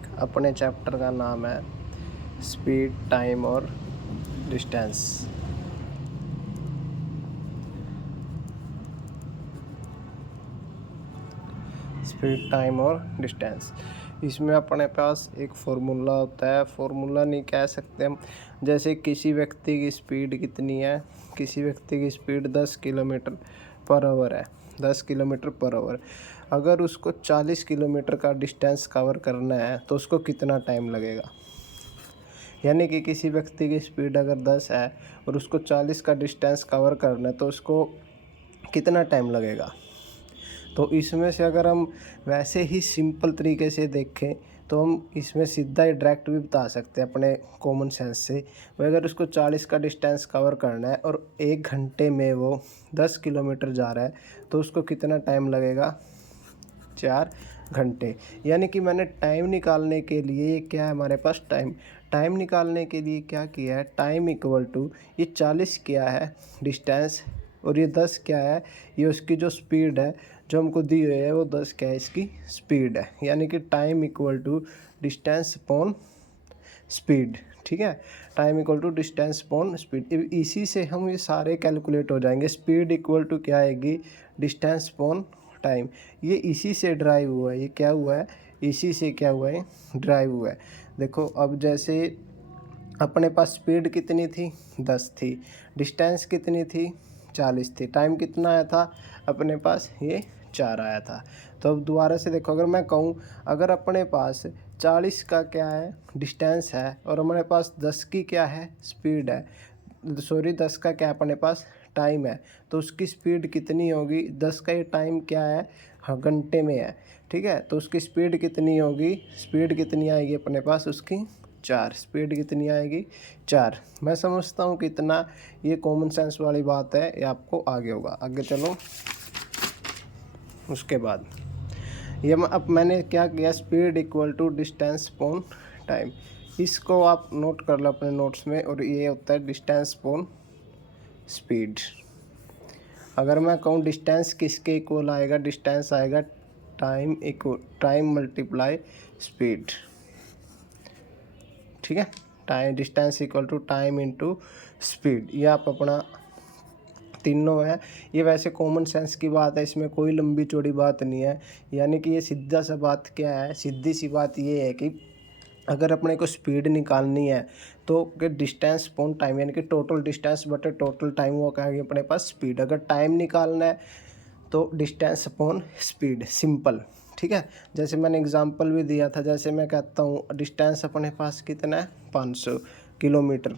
Topic. अपने chapter का नाम है स्पीड, टाइम और डिस्टेंस। स्पीड, टाइम और डिस्टेंस। इसमें अपने पास एक फार्मूला होता है, फार्मूला नहीं कह सकते हम। जैसे किसी व्यक्ति की स्पीड कितनी है, किसी व्यक्ति की स्पीड 10 किलोमीटर पर आवर है, 10 किलोमीटर पर आवर। अगर उसको 40 किलोमीटर का डिस्टेंस कवर करना है तो उसको कितना टाइम लगेगा। यानी कि किसी व्यक्ति की स्पीड अगर 10 है और उसको 40 का डिस्टेंस कवर करना है तो उसको कितना टाइम लगेगा। तो इसमें से अगर हम वैसे ही सिंपल तरीके से देखें तो हम इसमें सीधा ही डायरेक्ट भी बता सकते हैं अपने कॉमन सेंस से। वह अगर उसको 40 का डिस्टेंस कवर करना है और 1 घंटे में वो 10 किलोमीटर जा रहा है तो उसको कितना टाइम लगेगा, 4 घंटे। यानी कि मैंने टाइम निकालने के लिए क्या है हमारे पास, टाइम निकालने के लिए क्या किया है, टाइम इक्वल टू ये 40 क्या है डिस्टेंस और ये 10 क्या है, ये उसकी जो स्पीड है जो हमको दी हुई है वो 10 क्या है इसकी स्पीड है। यानी कि time equal to distance upon speed. ठीक है, time equal to distance upon speed. इसी से हम ये सारे कैलकुलेट हो जाएंगे। स्पीड इक्वल टू क्या आएगी, डिस्टेंस अपॉन टाइम। ये इसी से ड्राइव हुआ है, ये क्या हुआ है, इसी से क्या हुआ है, ड्राइव हुआ है। देखो अब जैसे अपने पास स्पीड कितनी थी, 10 थी, डिस्टेंस कितनी थी, 40 थी, टाइम कितना आया था अपने पास, ये 4 आया था। तो अब दोबारा से देखो, अगर मैं कहूँ अगर अपने पास 40 का क्या है डिस्टेंस है और हमारे पास 10 की क्या है स्पीड है, सॉरी 10 का क्या अपने पास टाइम है, तो उसकी स्पीड कितनी होगी, 10 का ये टाइम क्या है, हाँ घंटे में है। ठीक है, तो उसकी स्पीड कितनी होगी, स्पीड कितनी आएगी अपने पास उसकी 4, स्पीड कितनी आएगी 4। मैं समझता हूँ कि इतना ये कॉमन सेंस वाली बात है, ये आपको आगे होगा। आगे चलो, उसके बाद ये अब मैंने क्या किया, speed equal to distance upon time. इसको आप नोट कर लो अपने नोट्स में, और ये होता है डिस्टेंस अपॉन स्पीड। अगर मैं कहूँ डिस्टेंस किसके इक्वल आएगा, डिस्टेंस आएगा टाइम मल्टीप्लाई स्पीड। ठीक है, time distance equal to time into speed. ये आप अपना तीनों है। ये वैसे कॉमन सेंस की बात है, इसमें कोई लंबी चौड़ी बात नहीं है। यानी कि ये सीधा सा बात क्या है, सीधी सी बात ये है कि अगर अपने को स्पीड निकालनी है तो कि डिस्टेंस अपॉन टाइम, यानी कि टोटल डिस्टेंस बटे टोटल टाइम, वो क्या है अपने पास स्पीड। अगर टाइम निकालना है तो डिस्टेंस अपॉन स्पीड, सिंपल। ठीक है, जैसे मैंने एग्जांपल भी दिया था, जैसे मैं कहता हूँ डिस्टेंस अपने पास कितना है 500 किलोमीटर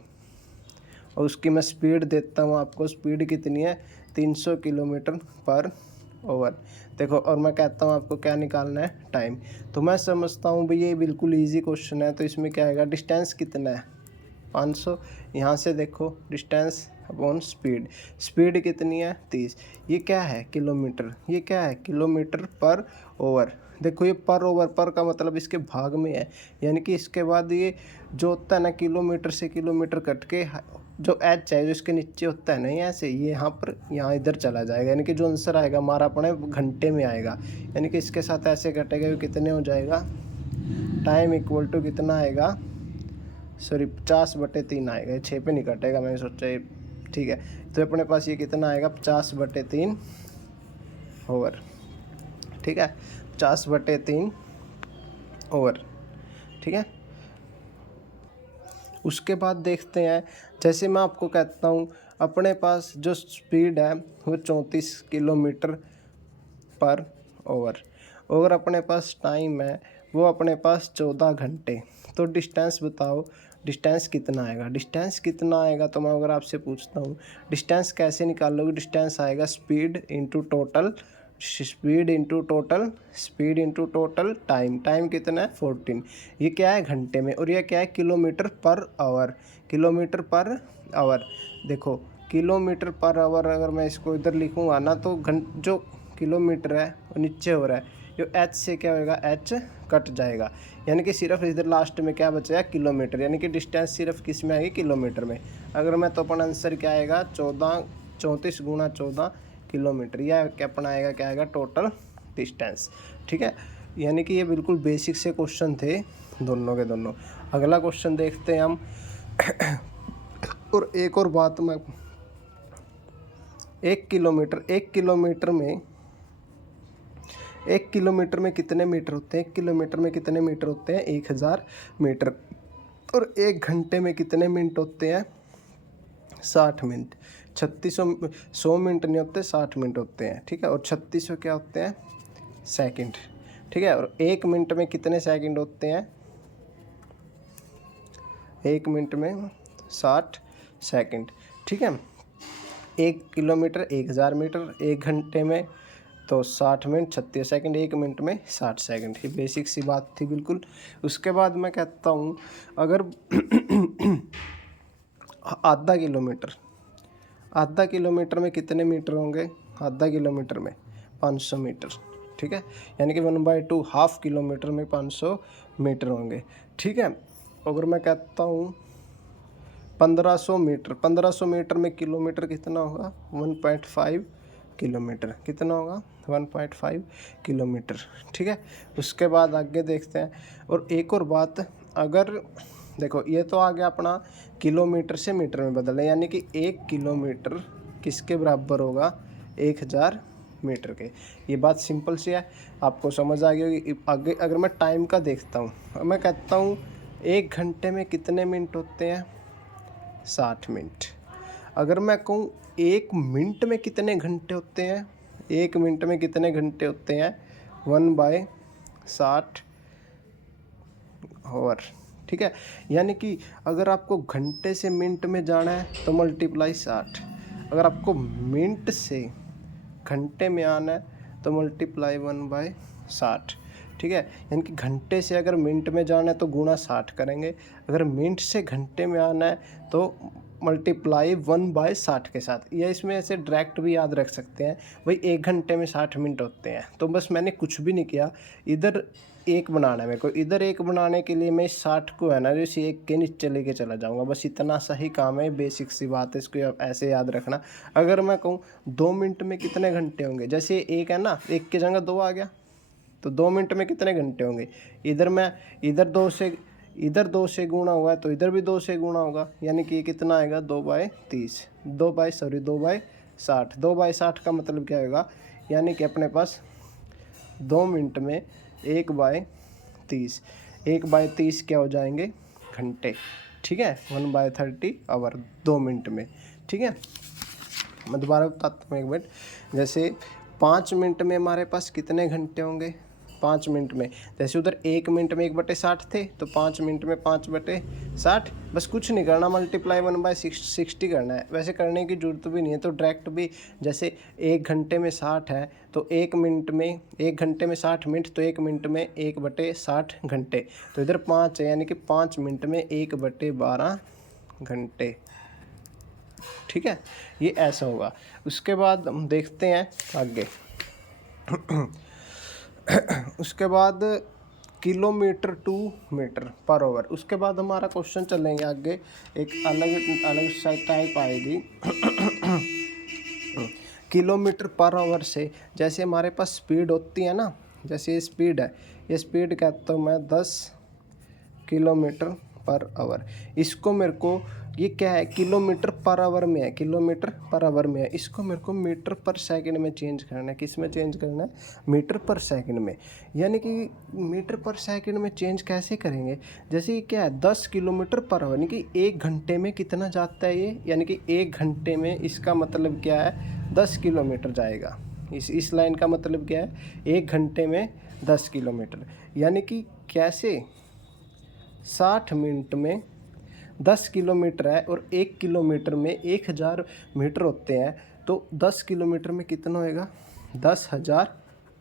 और उसकी मैं स्पीड देता हूँ आपको, स्पीड कितनी है 300 किलोमीटर पर आवर। देखो, और मैं कहता हूँ आपको क्या निकालना है, टाइम। तो मैं समझता हूँ भाई ये बिल्कुल इजी क्वेश्चन है। तो इसमें क्या आएगा, डिस्टेंस कितना है 500, यहाँ से देखो डिस्टेंस अपॉन स्पीड, स्पीड कितनी है 30, ये क्या है किलोमीटर, ये क्या है किलोमीटर पर ओवर। देखो ये पर ओवर, पर का मतलब इसके भाग में है, यानी कि इसके बाद ये जो होता है ना किलोमीटर से किलोमीटर कट के जो एच है जो इसके नीचे होता है ना, यहाँ से ये यहाँ पर यहाँ इधर चला जाएगा। यानी कि जो आंसर आएगा हमारा अपने घंटे में आएगा। यानी कि इसके साथ ऐसे कटेगा, ये कितने हो जाएगा, टाइम इक्वल टू कितना आएगा, सॉरी 50/3 आएगा, 6 पे नहीं कटेगा, मैंने सोचा ये ठीक है। तो अपने पास ये कितना आएगा 50/3 ओवर। ठीक है, 50/3 ओवर। ठीक है, उसके बाद देखते हैं, जैसे मैं आपको कहता हूँ अपने पास जो स्पीड है वो 34 किलोमीटर पर ओवर, और अपने पास टाइम है वो अपने पास 14 घंटे। तो डिस्टेंस बताओ, डिस्टेंस कितना आएगा, डिस्टेंस कितना आएगा। तो मैं अगर आपसे पूछता हूँ डिस्टेंस कैसे निकालोगे, डिस्टेंस आएगा speed into total speed into total speed into total time, time कितना है 14। ये क्या है घंटे में, और ये क्या है kilometre per hour, kilometre per hour. देखो किलोमीटर पर आवर अगर मैं इसको इधर लिखूँगा ना तो जो किलोमीटर है वो नीचे हो रहा है, जो एच से क्या होएगा, एच कट जाएगा। यानी कि सिर्फ इधर लास्ट में क्या बचेगा किलोमीटर, यानी कि डिस्टेंस सिर्फ किस में आएगी, किलोमीटर में। अगर मैं तो अपना आंसर क्या आएगा 34 × 14 किलोमीटर, यह क्या अपना आएगा, क्या आएगा टोटल डिस्टेंस। ठीक है, यानी कि ये बिल्कुल बेसिक से क्वेश्चन थे दोनों के दोनों। अगला क्वेश्चन देखते हैं हम। और एक और बात मैं, 1 किलोमीटर में कितने मीटर होते हैं? 1 किलोमीटर में कितने मीटर होते हैं? 1000 मीटर। और 1 घंटे में कितने मिनट होते हैं? 60 मिनट। 3600, 100 मिनट नहीं होते, 60 मिनट होते हैं, ठीक है। और 3600 क्या होते हैं? सेकंड, ठीक है। और 1 मिनट में कितने सेकंड होते हैं? 1 मिनट में 60 सेकंड, ठीक है। 1 किलोमीटर 1000 मीटर, 1 घंटे में तो 60 मिनट 36 सेकंड, 1 मिनट में 60 सेकंड। ये बेसिक सी बात थी बिल्कुल। उसके बाद मैं कहता हूँ, अगर आधा किलोमीटर में कितने मीटर होंगे? आधा किलोमीटर में 500 मीटर, ठीक है। यानी कि 1/2 हाफ किलोमीटर में 500 मीटर होंगे, ठीक है। अगर मैं कहता हूँ 1500 मीटर में किलोमीटर कितना होगा? 1.5 किलोमीटर। कितना होगा? 1.5 किलोमीटर, ठीक है। उसके बाद आगे देखते हैं। और एक और बात, अगर देखो ये तो आ गया अपना किलोमीटर से मीटर में बदलना, यानी कि 1 किलोमीटर किसके बराबर होगा? 1000 मीटर के। ये बात सिंपल सी है, आपको समझ आ गई होगी। आगे अगर मैं टाइम का देखता हूँ, मैं कहता हूँ 1 घंटे में कितने मिनट होते हैं? 60 मिनट। अगर मैं कहूँ 1 मिनट में कितने घंटे होते हैं? 1 मिनट में कितने घंटे होते हैं? 1/60 आवर, ठीक है। यानी कि अगर आपको घंटे से मिनट में जाना है तो मल्टीप्लाई 60, अगर आपको मिनट से घंटे में आना है तो मल्टीप्लाई 1/60, ठीक है। यानी कि घंटे से अगर मिनट में जाना है तो गुणा 60 करेंगे, अगर मिनट से घंटे में आना है तो मल्टीप्लाई 1/60 के साथ। या इसमें ऐसे डायरेक्ट भी याद रख सकते हैं, भाई 1 घंटे में 60 मिनट होते हैं। तो बस मैंने कुछ भी नहीं किया, इधर 1 बनाना है मेरे को, इधर 1 बनाने के लिए मैं 60 को है ना इस 1 के नीचे लेके चला जाऊंगा। बस इतना सा ही काम है, बेसिक सी बात है, इसको ऐसे याद रखना। अगर मैं कहूँ 2 मिनट में कितने घंटे होंगे, जैसे 1 है ना, 1 की जगह 2 आ गया, तो 2 मिनट में कितने घंटे होंगे? इधर 2 से गुणा हुआ है तो इधर भी 2 से गुणा होगा, यानी कि ये कितना आएगा? 2/30, 2/60। 2/60 का मतलब क्या होगा? यानी कि अपने पास 2 मिनट में 1/30, 1/30 क्या हो जाएंगे? घंटे, ठीक है। 1/30 आवर 2 मिनट में, ठीक है। मैं दोबारा बताता हूँ 1 मिनट। जैसे 5 मिनट में हमारे पास कितने घंटे होंगे? 5 मिनट में, जैसे उधर 1 मिनट में 1/60 थे, तो 5 मिनट में 5/60। बस कुछ नहीं करना, मल्टीप्लाई 1/60 करना है। वैसे करने की जरूरत भी नहीं है, तो डायरेक्ट भी, जैसे 1 घंटे में 60 है तो 1 मिनट में, 1 घंटे में 60 मिनट, तो 1 मिनट में 1/60 घंटे। तो इधर 5 है, यानी कि 5 मिनट में 1/12 घंटे, ठीक है। ये ऐसा होगा। उसके बाद हम देखते हैं आगे। उसके बाद kilometre to metre per hour. उसके बाद हमारा क्वेश्चन चलेंगे आगे, एक अलग अलग सा टाइप आएगी। किलोमीटर पर आवर से, जैसे हमारे पास स्पीड होती है ना, जैसे ये स्पीड है, ये स्पीड कहता हूँ मैं 10 किलोमीटर पर आवर। इसको मेरे को, ये क्या है? किलोमीटर पर आवर में है, किलोमीटर पर आवर में है। इसको मेरे को मीटर पर सेकंड में चेंज करना है। किस में चेंज करना है? मीटर पर सेकंड में। यानी कि मीटर पर सेकंड में चेंज कैसे करेंगे? जैसे ये क्या है? 10 किलोमीटर पर आवर, यानी कि 1 घंटे में कितना जाता है ये? यानी कि 1 घंटे में, इसका मतलब क्या है? 10 किलोमीटर जाएगा। इस लाइन का मतलब क्या है? 1 घंटे में 10 किलोमीटर। यानी कि कैसे? 60 मिनट में 10 किलोमीटर है, और 1 किलोमीटर में 1000 मीटर होते हैं, तो 10 किलोमीटर में कितना होएगा? 10,000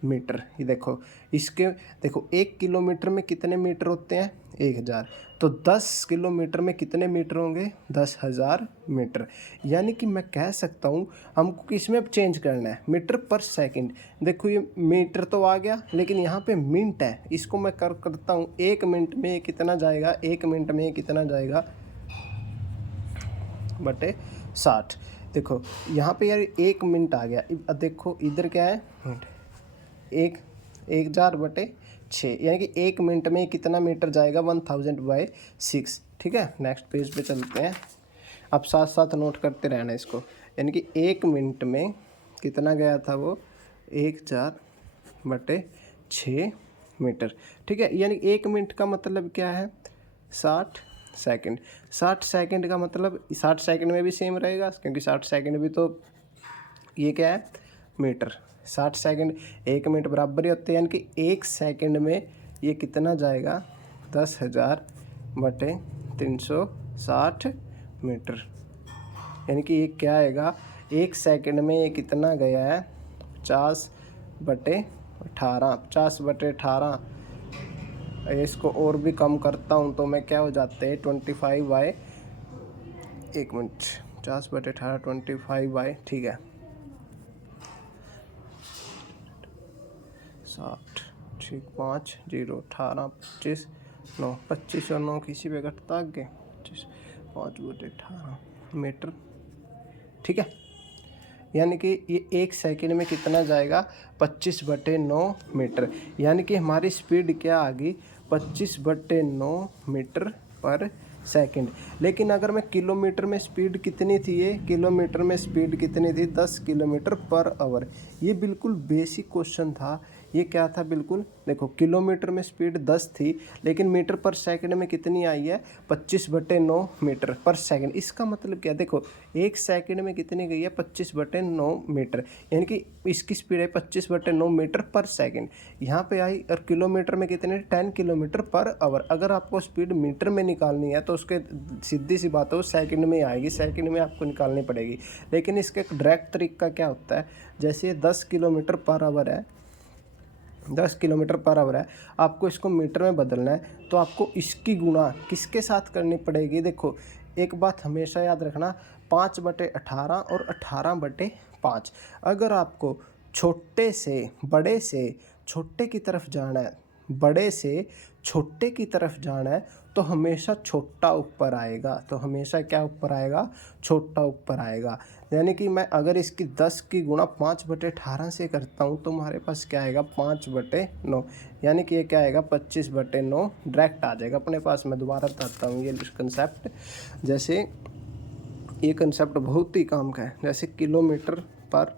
मीटर। ये देखो, इसके देखो 1 किलोमीटर में कितने मीटर होते हैं? 1000। तो 10 किलोमीटर में कितने मीटर होंगे? 10,000 मीटर। यानी कि मैं कह सकता हूँ, हमको किस में चेंज करना है? मीटर पर सेकंड। देखो ये मीटर तो आ गया, लेकिन यहाँ पे मिनट है, इसको मैं करता हूँ 1 मिनट में कितना जाएगा? 1 मिनट में कितना जाएगा? बटे 60। देखो यहाँ पे यार 1 मिनट आ गया। अब देखो इधर क्या है? मिनट। 1000 बटे 6, यानी कि 1 मिनट में कितना मीटर जाएगा 1000/6। ठीक है, नेक्स्ट पेज पे चलते हैं। अब साथ साथ नोट करते रहना इसको, यानी कि 1 मिनट में कितना गया था वो 14/6 मीटर। ठीक है, यानी 1 मिनट का मतलब क्या है 60 सेकंड। 60 सेकंड का मतलब 60 सेकंड में भी सेम रहेगा, क्योंकि 60 सेकंड भी तो ये क्या है मीटर। 60 सेकंड 1 मिनट बराबर ही होते हैं, यानी कि 1 सेकंड में ये कितना जाएगा 10,000/360 मीटर। यानी कि ये क्या आएगा 1 सेकंड में ये कितना गया है 50/18। 50/18 इसको और भी कम करता हूँ तो मैं क्या हो जाते हैं 25/, 1 मिनट 50/18 25/, ठीक है 60, ठीक 5 0 18 25 9, 25 और 9 किसी पे घटता आगे 25 5/18 मीटर। ठीक है, यानी कि ये 1 सेकंड में कितना जाएगा 25/9 मीटर। यानी कि हमारी स्पीड क्या आ गई 25/9 मीटर पर सेकंड। लेकिन अगर मैं किलोमीटर में स्पीड कितनी थी, ये किलोमीटर में स्पीड कितनी थी 10 किलोमीटर पर आवर। ये बिल्कुल बेसिक क्वेश्चन था। ये क्या था बिल्कुल, देखो किलोमीटर में स्पीड 10 थी, लेकिन मीटर पर सेकंड में कितनी आई है 25/9 मीटर पर सेकंड। इसका मतलब क्या, देखो 1 सेकंड में कितनी गई है 25/9 मीटर, यानी कि इसकी स्पीड है 25/9 मीटर पर सेकंड। यहाँ पे आई और किलोमीटर में कितने 10 किलोमीटर पर आवर। अगर आपको स्पीड मीटर में निकालनी है तो उसके सीधी सी बात है वो सेकंड में आएगी, सेकंड में आपको निकालनी पड़ेगी। लेकिन इसका एक डायरेक्ट तरीका क्या होता है, जैसे ये 10 किलोमीटर पर आवर है, 10 किलोमीटर पर आवर है, आपको इसको मीटर में बदलना है तो आपको इसकी गुणा किसके साथ करनी पड़ेगी। देखो एक बात हमेशा याद रखना 5/18 और 18/5। अगर आपको छोटे से बड़े से छोटे की तरफ जाना है, बड़े से छोटे की तरफ जाना है तो हमेशा छोटा ऊपर आएगा, तो हमेशा क्या ऊपर आएगा छोटा ऊपर आएगा। यानी कि मैं अगर इसकी 10 की गुणा 5/18 से करता हूँ तो हमारे पास क्या आएगा 5/9, यानी कि ये क्या आएगा 25/9 डायरेक्ट आ जाएगा अपने पास। मैं दोबारा बताता हूँ ये कंसेप्ट, जैसे ये कंसेप्ट बहुत ही काम का है। जैसे किलोमीटर पर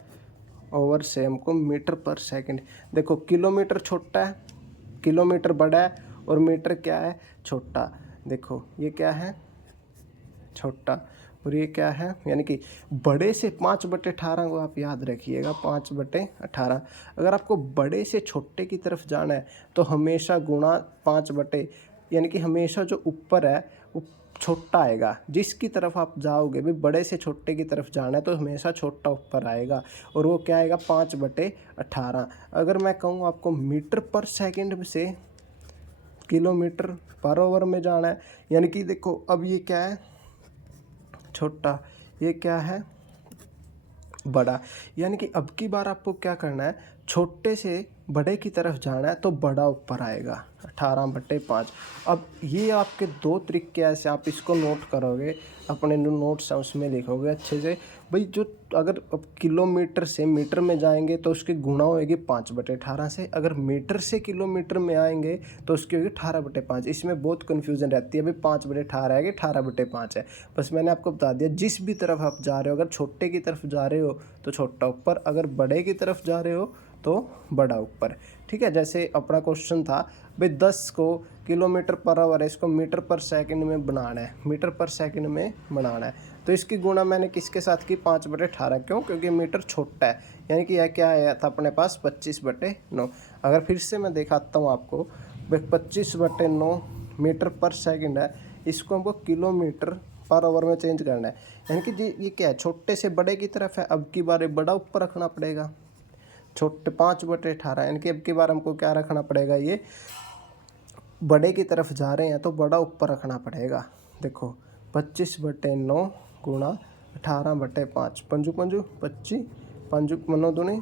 ओवर से हमको मीटर पर सेकंड, देखो किलोमीटर छोटा है, किलोमीटर बड़ा है और मीटर क्या है छोटा। देखो ये क्या है छोटा और ये क्या है, यानी कि बड़े से 5/18 को आप याद रखिएगा 5/18। अगर आपको बड़े से छोटे की तरफ जाना है तो हमेशा गुणा 5 यानी कि हमेशा जो ऊपर है वो छोटा आएगा। जिसकी तरफ आप जाओगे भी बड़े से छोटे की तरफ जाना है तो हमेशा छोटा ऊपर आएगा और वो क्या आएगा 5/18। अगर मैं कहूँ आपको मीटर पर सेकंड से किलोमीटर पर आवर में जाना है, यानी कि देखो अब ये क्या है छोटा, ये क्या है बड़ा। यानी कि अब की बार आपको क्या करना है छोटे से बड़े की तरफ जाना है तो बड़ा ऊपर आएगा 18/5। अब ये आपके 2 तरीके ऐसे आप इसको नोट करोगे अपने नोट्स है उसमें लिखोगे अच्छे से भाई। जो अगर अब किलोमीटर से मीटर में जाएंगे तो उसकी गुणा होएगी 5/18 से, अगर मीटर से किलोमीटर में आएंगे तो उसकी होगी 18/5। इसमें बहुत कन्फ्यूजन रहती है भाई 5/18 है कि 18/5 है। बस मैंने आपको बता दिया जिस भी तरफ आप जा रहे हो, अगर छोटे की तरफ जा रहे हो तो छोटा ऊपर, अगर बड़े की तरफ जा रहे हो तो बड़ा ऊपर। ठीक है, जैसे अपना क्वेश्चन था भाई 10 को किलोमीटर पर आवर है, इसको मीटर पर सेकंड में बनाना है, मीटर पर सेकंड में बनाना है तो इसकी गुणा मैंने किसके साथ की 5/18। क्यों, क्योंकि मीटर छोटा है, यानी कि यह क्या आया था अपने पास 25/9। अगर फिर से मैं दिखाता हूँ आपको, 25/9 मीटर पर सेकंड है, इसको हमको किलोमीटर पर आवर में चेंज करना है। यानी कि जी ये क्या है छोटे से बड़े की तरफ है, अब की बार बड़ा ऊपर रखना पड़ेगा छोटे 5/18, यानी कि अब की बार हमको क्या रखना पड़ेगा, ये बड़े की तरफ जा रहे हैं तो बड़ा ऊपर रखना पड़ेगा। देखो 25/9 गुणा 18/5, 5 5 25 5 9 दूनी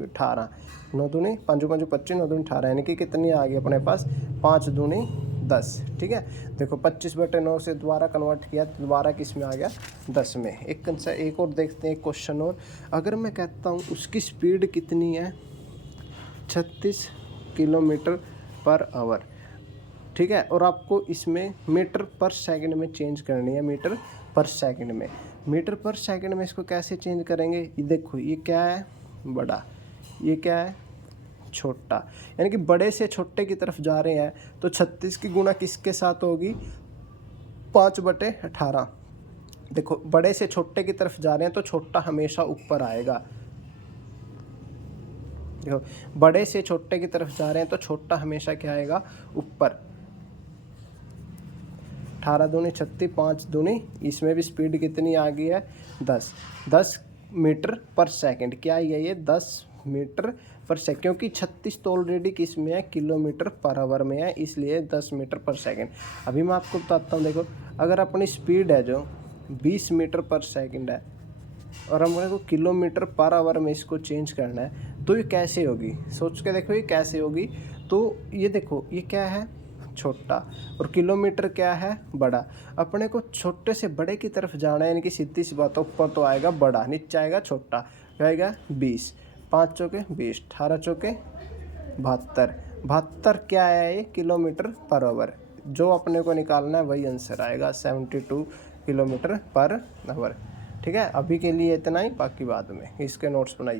18, 9 दूनी 5 5 25 9 दूनी 18, यानी कि कितनी आ गई अपने पास 5 दूनी 10। ठीक है, देखो 25/9 से दोबारा कन्वर्ट किया तो दोबारा किस में आ गया 10 में। एक और देखते हैं एक क्वेश्चन और। अगर मैं कहता हूँ उसकी स्पीड कितनी है 36 किलोमीटर पर आवर, ठीक है। और आपको इसमें मीटर पर सेकंड में चेंज करनी है, मीटर पर सेकंड में। मीटर पर सेकंड में इसको कैसे चेंज करेंगे, ये देखो ये क्या है बड़ा, ये क्या है छोटा, यानी कि बड़े से छोटे की तरफ जा रहे हैं तो 36 की गुणा किसके साथ होगी, 5/18। देखो बड़े से छोटे की तरफ जा रहे हैं तो छोटा हमेशा ऊपर आएगा। देखो बड़े से छोटे की तरफ जा रहे हैं तो छोटा हमेशा क्या आएगा, ऊपर। 18 दूनी 36, 5 दूनी, इसमें भी स्पीड कितनी आ गई है 10 मीटर पर सेकंड। क्या है ये 10 मीटर पर सेकंड, क्योंकि 36 तो ऑलरेडी किस में है, किलोमीटर पर आवर में है, इसलिए 10 मीटर पर सेकंड। अभी मैं आपको बताता हूँ, देखो अगर अपनी स्पीड है जो 20 मीटर पर सेकंड है और हमारे को किलोमीटर पर आवर में इसको चेंज करना है तो ये कैसे होगी, सोच के देखो ये कैसे होगी। तो ये देखो ये क्या है छोटा और किलोमीटर क्या है बड़ा। अपने को छोटे से बड़े की तरफ जाना है, यानी कि सीधी सी बात, ऊपर तो आएगा बड़ा, नीचे आएगा छोटा, आएगा 20, 5 चौके 20, 18 चौके 72, 72 क्या है ये किलोमीटर पर आवर। जो अपने को निकालना है वही आंसर आएगा 72 किलोमीटर पर आवर। ठीक है, अभी के लिए इतना ही, बाकी बाद में इसके नोट्स बनाइए।